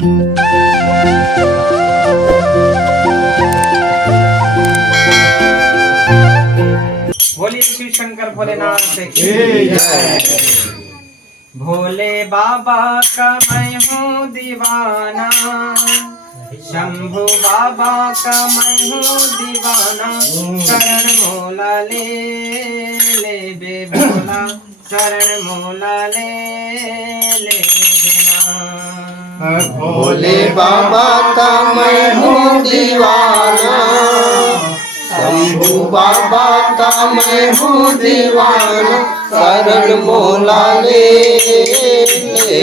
बोलिए शिव शंकर भोलेनाथ की जय। भोले बाबा का मैं हूँ दीवाना, शंभू बाबा का मैं हूँ दीवाना। शरण मोला ले ले बे भोला, शरण मोला ले ले देना। भोले बाबा का मैं हूँ दीवाना, शंभू बाबा का मैं हूँ दीवाना। शरण मोला ले ले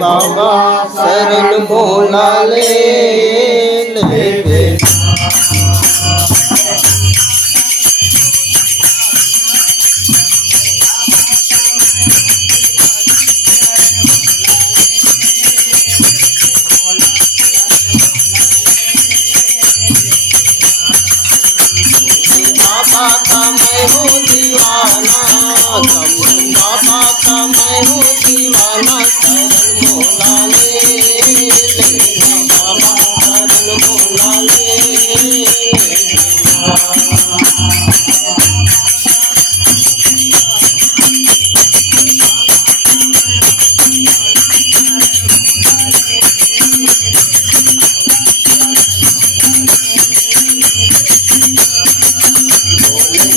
बाबा, शरण मोला ले ले। बाबा का मैं हूँ दीवाना, शंभू बाबा का मैं हूँ दीवाना। शरण मोला ले ले बाबा, शरण मोला ले ले।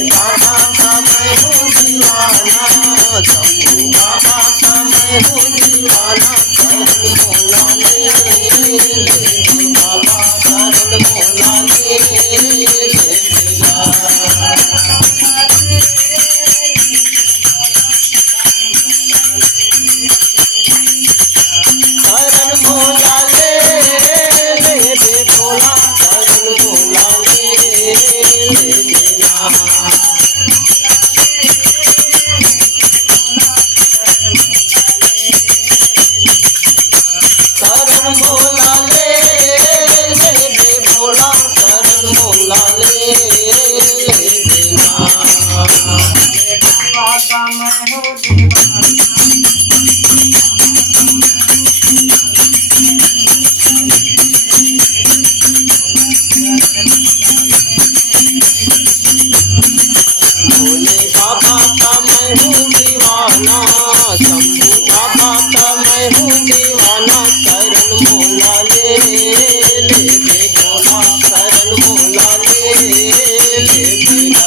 बाबा का मैं हूँ दीवाना, शंभू बाबा का मैं हूँ दीवाना। शरण मोला ले ले बाबा, शरण मोला ले ले। शरण मोला ले ले भोला, शरण मोला ले ले। शरण मोला ले ले भोला, शरण मोला ले लेना। बाबा का मैं हूँ दीवाना, भोले बाबा का मैं हूँ दीवाना, शंभू बाबा का मैं हूँ दीवाना। शरण मोला ले ले भोला, शरण मोला ले लेना।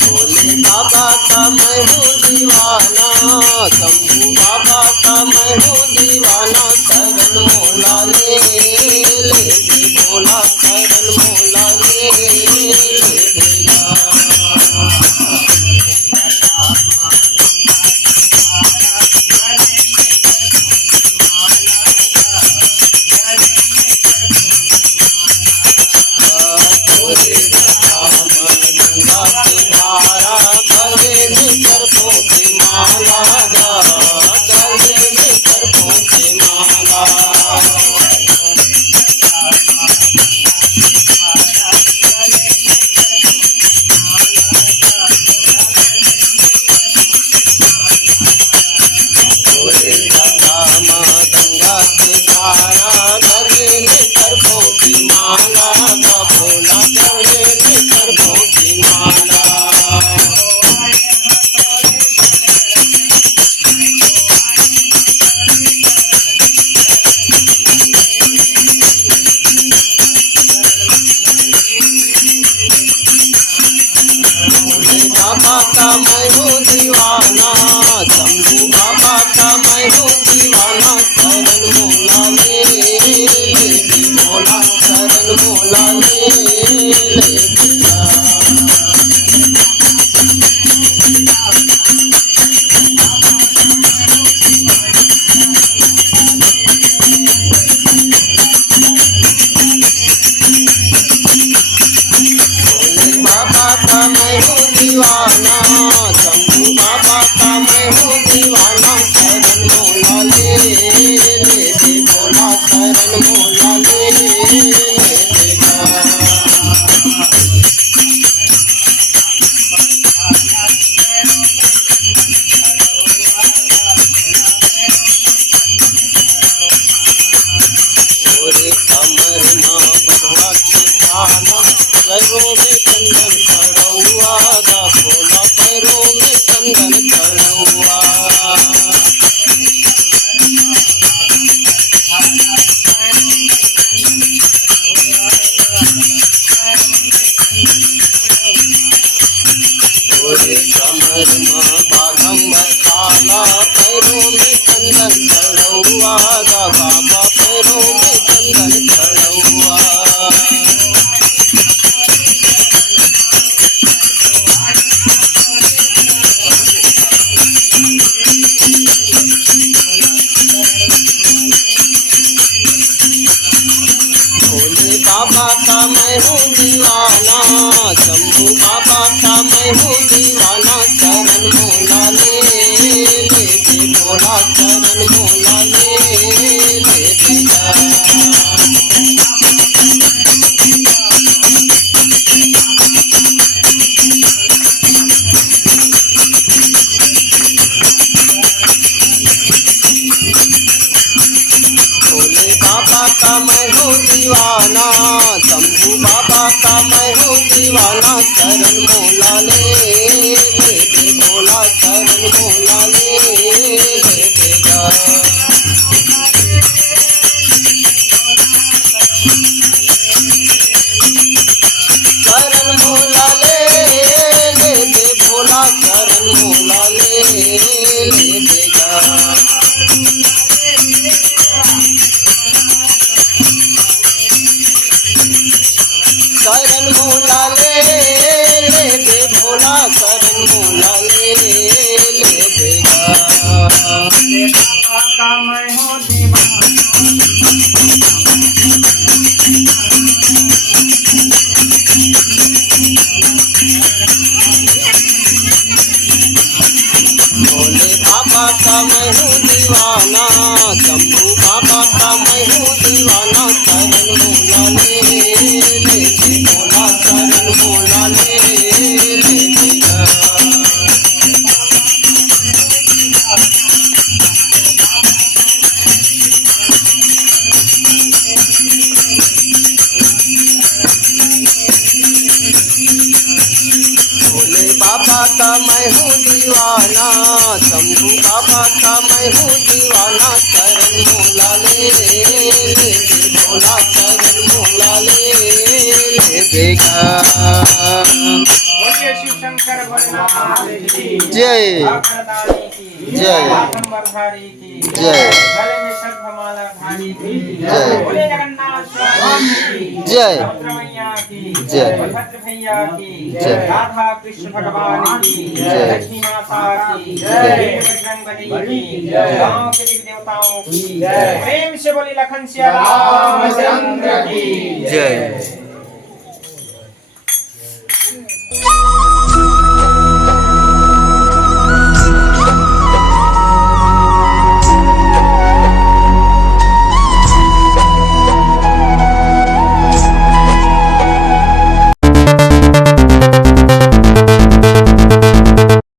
भोले बाबा का मैं हूँ दीवाना, शंभू बाबा का मैं हूँ दीवाना। शरण मोला ले ले भोला, शरण मोला ले लेना। माला चरण मोला ले गोरे कमर मां बनवा के जाना पैरों में चंदन चढ़ौआ दा भोला पैरों में चंदन चढ़ौआ गोरे कमर मां बाघंबर काला पैरों में चंदन चढ़ौआ दा बाबा पैरों में चंदन चढ़ौआ भोले बाबा का मैं हूँ दीवाना शंभू बाबा का मैं हूँ दीवाना चरण मोला ले दे भोला चरण मोला ले दे भोले बाबा का मैं हूँ दीवाना शंभू बाबा का मैं हूँ दीवाना चरण मोला ले दे भोला चरण मोला ले देगा चरण मोला ले दे भोला चरण मोला ले देगा शरण मोला ले दे भोला शरण मोला ले देगा भोले बाबा का मैं हूँ दीवाना भोले बाबा का मैं हूँ दीवाना शंभू बाबा का मैं हूँ दीवाना चरण मोला ले दे भोला चरण मोला ले देगा भोले बाबा का मैं हूँ दीवाना शंभू बाबा का मैं हूँ दीवाना चरण मोला ले दे भोला चरण मोला ले देगा बोलिए शिव शंकर भोलेनाथ की जय अक्षरधारी की जय बाघंबरधारी की जय गले में सर्पमाला धारी की जय बोले जगन्नाथ स्वामी की जय सुभद्रा मैया की जय बलभद्र भैया की जय राधा कृष्ण भगवान की जय लक्ष्मी माता की जय बजरंगबली की गांव के देवी देवताओं की प्रेम से बोली लखन सिया रामचंद्र की जय